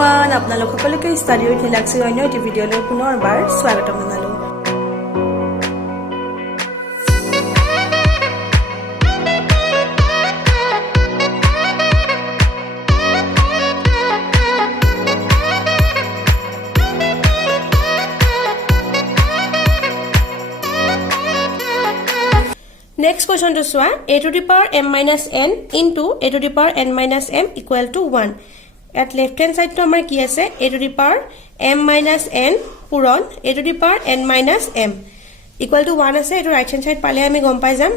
everyone, আপোনালোক সকলোকে study with ৰিলাক্সি অন্য এটি ভিডিঅ'লৈ পুনৰবাৰ স্বাগতম জনালোঁ। Next question to soa a to the power m minus n into a to the power n minus m equal to 1. At left hand side to amar ki ase a to the power m minus n puron a to the power n minus m equal to 1 ase. Eto right hand side pale ami gom pai jam.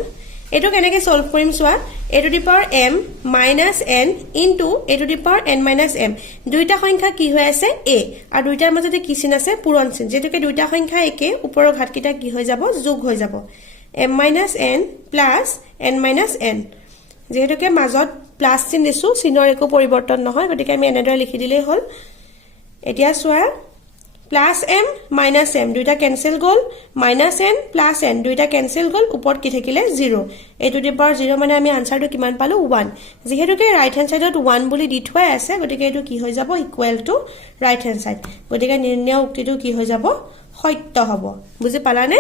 Eto keneke solve korim soa a to the power m minus n into a to the power n minus m. Duita সংখ্যা কি হৈ আছে a আর দুইটার মাজতে কি চিন আছে পুরন চিন, যেটোকে দুইটা সংখ্যা একে উপৰৰ ঘাত কিটা কি হৈ যাব যোগ হৈ যাব m minus n plus n minus n. যেহেতুকে মাজত প্লাস চিন দিছো চিনৰ একো পৰিৱৰ্তন নহয়, গতিকে আমি এনেদৰে লিখি দিলেই হ'ল। এতিয়া সোয়া প্লাস m minus m দুইটা ক্যান্সেল গল, minus n plus n দুইটা ক্যান্সেল গল, উপৰত কি থাকিলে 0। a to the power 0 মানে আমি আনসাৰটো কিমান পালো 1। যেহেতুকে ৰাইট হ্যান্ড সাইডত 1 বুলি দি থোৱা আছে, গতিকে এটো কি হৈ যাব equal to right hand side, গতিকে নিৰ্ণয় উক্তিটো কি হৈ যাব সত্য হ'ব। বুজি পালানে?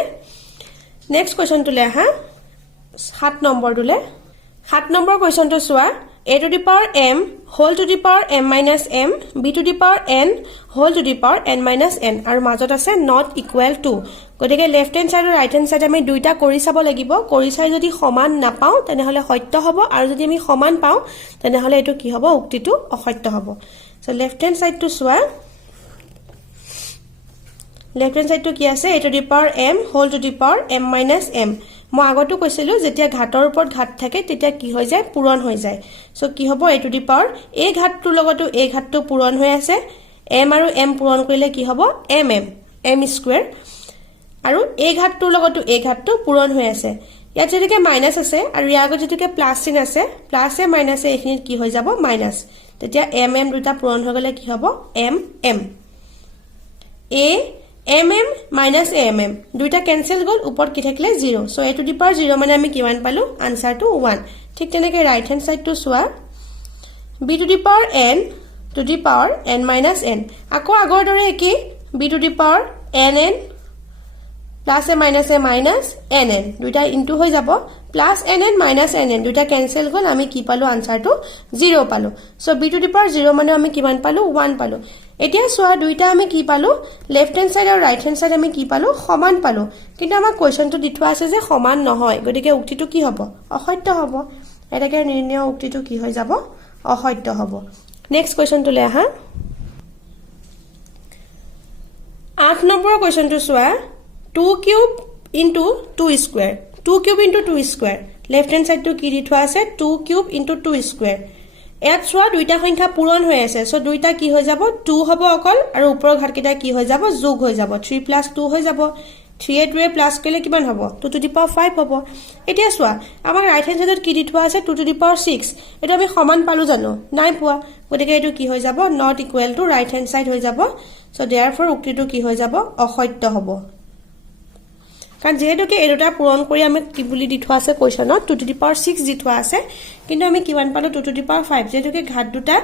Next question to le ha 7 number to le 7 number question to soa a to the power m whole to the power m minus m b to the power n whole to the power n minus n ar majot ase not equal to, gotike left hand side or right hand side ami duita kori sabo lagibo, kori sai jodi সমান na pao tene hole সত্য hobo ar jodi ami সমান pao tene hole etu ki hobo uktitu অসত্য hobo। So left hand side to soa left hand side to ki ase a to the power m whole to the power m minus m। মই আগতো কৈছিলো যেতিয়া ঘাটৰ ওপৰত ঘাট থাকে তেতিয়া কি হৈ যায় পূৰণ হৈ যায়। সো কি হ'ব a to the power a ঘাটটো লগতো a ঘাটটো পূৰণ হৈ আছে, m আৰু m পূৰণ কৰিলে কি হ'ব m স্কয়াৰ, আৰু a ঘাটটো লগতো a ঘাটটো পূৰণ হৈ আছে। ইয়াত যেনেকৈ মাইনাস আছে আৰু ইয়াৰ আগত যেনেকৈ প্লাস চিন আছে, প্লাস এ মাইনাস এ এখিনিত কি হৈ যাব মাইনাস, তেতিয়া m দুটা পূৰণ হৈ গলে কি হ'ব m a mm minus mm দুইটা ক্যান্সেল গল, উপর কি থাকিলে 0। So a to the power 0 মানে আমি কিমান পালো আনসার টু 1। ঠিক তেনেকে রাইট হ্যান্ড সাইড টু সোয়া b to the power n to the power n minus n আকো আগৰ দৰে একি b to the power nn plus a minus nn দুইটা ইনটু হৈ যাব plus nn minus nn দুইটা ক্যান্সেল গল, আমি কি পালো আনসার টু 0 পালো। So b to the power 0 মানে আমি কিমান পালো 1 পালো। এতিয়া সোয়া দুইটা আমি কি পালো লেফট হ্যান্ড সাইড আৰু ৰাইট হ্যান্ড সাইড আমি কি পালো সমান পালো, কিন্তু আমাৰ কোৱেশ্চনটো দি থোৱা আছে যে সমান নহয়, গতিকে উক্তিটো কি হ'ব অসত্য হ'ব। এটাকে নিৰ্ণয় উক্তিটো কি হৈ যাব অসত্য হ'ব। নেক্সট কোৱেশ্চনটো লৈ আহা 8 নম্বৰ কোৱেশ্চনটো সোয়া 2 cube into 2 square 2 cube into 2 square left hand সাইডটো কি দি থোৱা আছে 2 কিউব ইনটু 2 স্কয়াৰ। এক সোয়া দুইটা সংখ্যা পূৰণ হৈ আছে, সো দুইটা কি হৈ যাব 2 হ'ব অকল, আৰু ওপৰৰ ঘাটকিটা কি হৈ যাব যোগ হৈ যাব 3 plus 2 হৈ যাব। 3 এ 2 এ প্লাস কৰিলে কিমান হ'ব 2 to the power 5 হ'ব। এতিয়া সোয়া আমাৰ ৰাইট হ্যান্ড সাইডত কি দি থোৱা আছে 2 to the power 6, এটা আমি সমান পালো জানো নাই পোৱা, গতিকে এটো কি হৈ যাব not equal to right hand side হৈ যাব। সো therefore উক্তিটো কি হৈ যাব অসত্য হ'ব, কাৰণ যেহেতুকে এই দুটা পূৰণ কৰি আমি কি বুলি দি থোৱা আছে কোৱেশ্চনত 2 to the power 6 দি থোৱা আছে, কিন্তু আমি কিমান পালো 2 to the power 5। যেহেতুকে ঘাট দুটা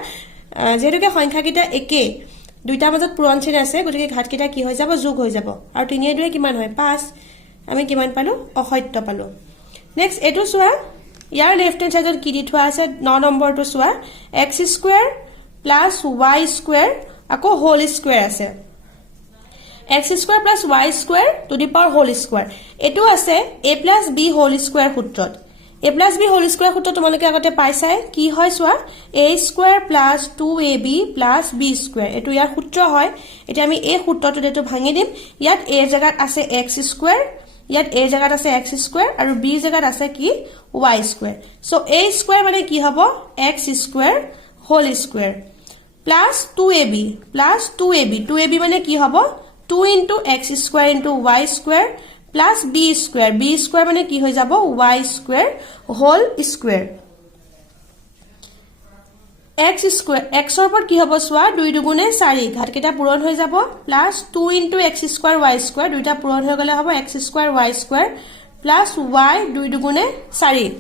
যেহেতুকে সংখ্যাকিটা একে দুইটা মাজত পূৰণ চিন আছে, গতিকে ঘাটকিটা কি হৈ যাব যোগ হৈ যাব, আৰু 3 এ 2 এ কিমান হয় 5, আমি কিমান পালো অসত্য পালো। নেক্সট এটো সোয়া ইয়াৰ লেফট হ্যান্ড সাইডত কি দি থোৱা আছে 9 নম্বৰটো সোয়া x square plus y square আকৌ হোল স্কয়াৰ আছে, x square plus y square to the power whole square। এটো আছে a plus b whole square সূত্ৰত। a plus b whole square সূত্ৰ তোমালোকে আগতে পাইছাই, কি হয় সোয়া a square plus 2ab plus b square এটো ইয়াৰ সূত্ৰ হয়। এটা আমি এই সূত্ৰটো এটো ভাঙি দিম, ইয়াত a জায়গাত আছে x square, ইয়াত a জায়গাত আছে x square আৰু b জায়গাত আছে কি y square। So a square মানে কি হ'ব x square whole square plus 2ab মানে কি হ'ব 2 into x square into y square plus b square মানে কি হৈ যাব y square whole square। x square x ৰ ওপৰত কি হ'ব সোয়া 2 দুগুণে 4 ঘাটকেইটা পূৰণ হৈ যাব, plus 2 into x square y square দুইটা পূৰণ হৈ গলে হ'ব x square y square plus y 2 দুগুণে 4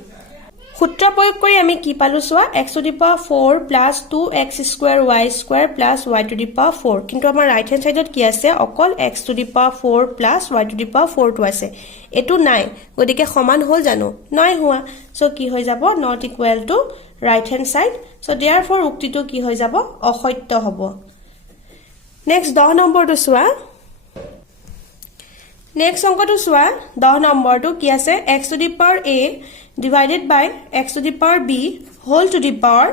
সূত্ৰ প্ৰয়োগ কৰি আমি কি পালো চোৱা x to the power 4 plus 2x square y square plus y to the power 4 কিন্তু আমাৰ ৰাইট হ্যান্ড সাইডত কি আছে অকল x to the power 4 plus y to the power 4 টো আছে এটো নাই গতিকে সমান হল জানো নাই হোৱা সো কি হৈ যাব not equal to right hand side so therefore উক্তিটো কি হৈ যাব অসত্য হ'ব next 10 নম্বৰটো চোৱা next অংকটো চোৱা 10 নম্বৰটো কি আছে x to the power a divided by x to the power b whole to the power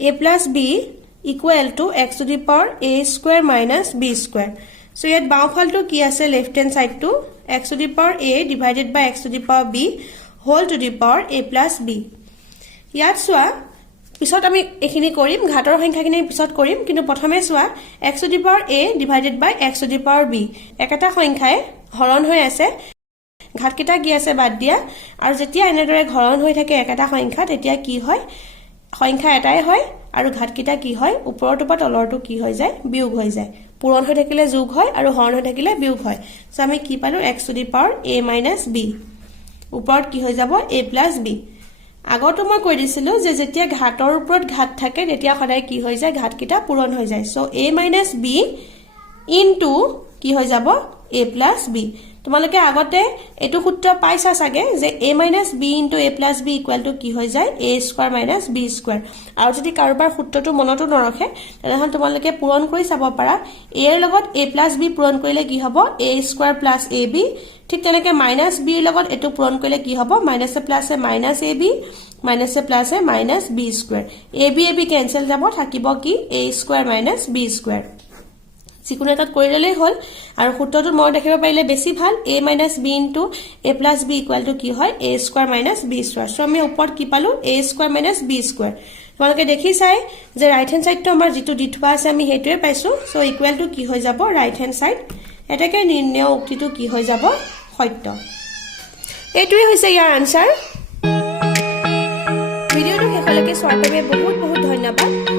a plus b equal to x to the power a square minus b square so ইয়াত বাওঁফালটো কি আছে left hand side to x to the power a divided by x to the power b whole to the power a plus b ইয়াত চোৱা পিছত আমি এখিনি কৰিম ঘাতৰ সংখ্যাখিনি পিছত কৰিম কিন্তু প্ৰথমে চোৱা x to the power a divided by x to the power b একটা সংখ্যাই হৰণ হৈ আছে ঘাতকেইটা কি আছে বাদ দিয়া আৰু যেতিয়া এনেদৰে হৰণ হৈ থাকে একটা সংখ্যা তেতিয়া কি হয় সংখ্যা এটাই হয় আৰু ঘাতকেইটা কি হয় ওপৰটো বা তলৰটো কি হৈ যায় বিয়োগ হৈ যায় পূৰণ হৈ থাকিলে যোগ হয় আৰু হৰণ হৈ থাকিলে বিয়োগ হয় সো আমি কি পালো x to the power a minus b ওপৰত কি হৈ যাব a plus b আগতো মই কৈ দিছিলো যে যেতিয়া ঘাতৰ ওপৰত ঘাত থাকে তেতিয়া সদায় কি হৈ যায় ঘাতকেইটা পূৰণ হৈ যায় so a minus b into কি হৈ যাব a plus b তোমালোকে আগতে এটো সূত্ৰ পাইছা সাগে যে a minus b into a plus b equal to কি হৈ যায় a square minus b square আৰু যদি কাৰোবাৰ সূত্ৰটো মনতো নৰখে তেনেহলে তোমালোকে পূৰণ কৰি চাব পাৰা a এৰ লগত a plus b পূৰণ কৰিলে কি হ'ব a square plus ab ঠিক তেনেকে minus b এৰ লগত এটো পূৰণ কৰিলে কি হ'ব minus a plus a minus ab minus a plus a minus b square ab cancel যাব থাকিব কি a square minus b square যিকোনো এটাত কৰি ললেই হল আৰু সূত্ৰটো মই দেখিব পাৰিলে বেছি ভাল a minus b into a plus b equal to কি হয় a square minus b square so আমি ওপৰত কি পালো a square minus b square তোমালোকে দেখি চাই যে ৰাইট হ্যান্ড সাইডটো আমাৰ যেটো দি থোৱা আছে আমি হেটোৱে পাইছো সো ইকুৱেল টু কি হৈ যাব ৰাইট হ্যান্ড সাইড এটাকে নিৰ্ণয় উক্তিটো কি হৈ যাব সত্য এটোই হৈছে ইয়াৰ আনসাৰ ভিডিওটো শেষলৈকে চোৱাৰ বাবে বহুত বহুত ধন্যবাদ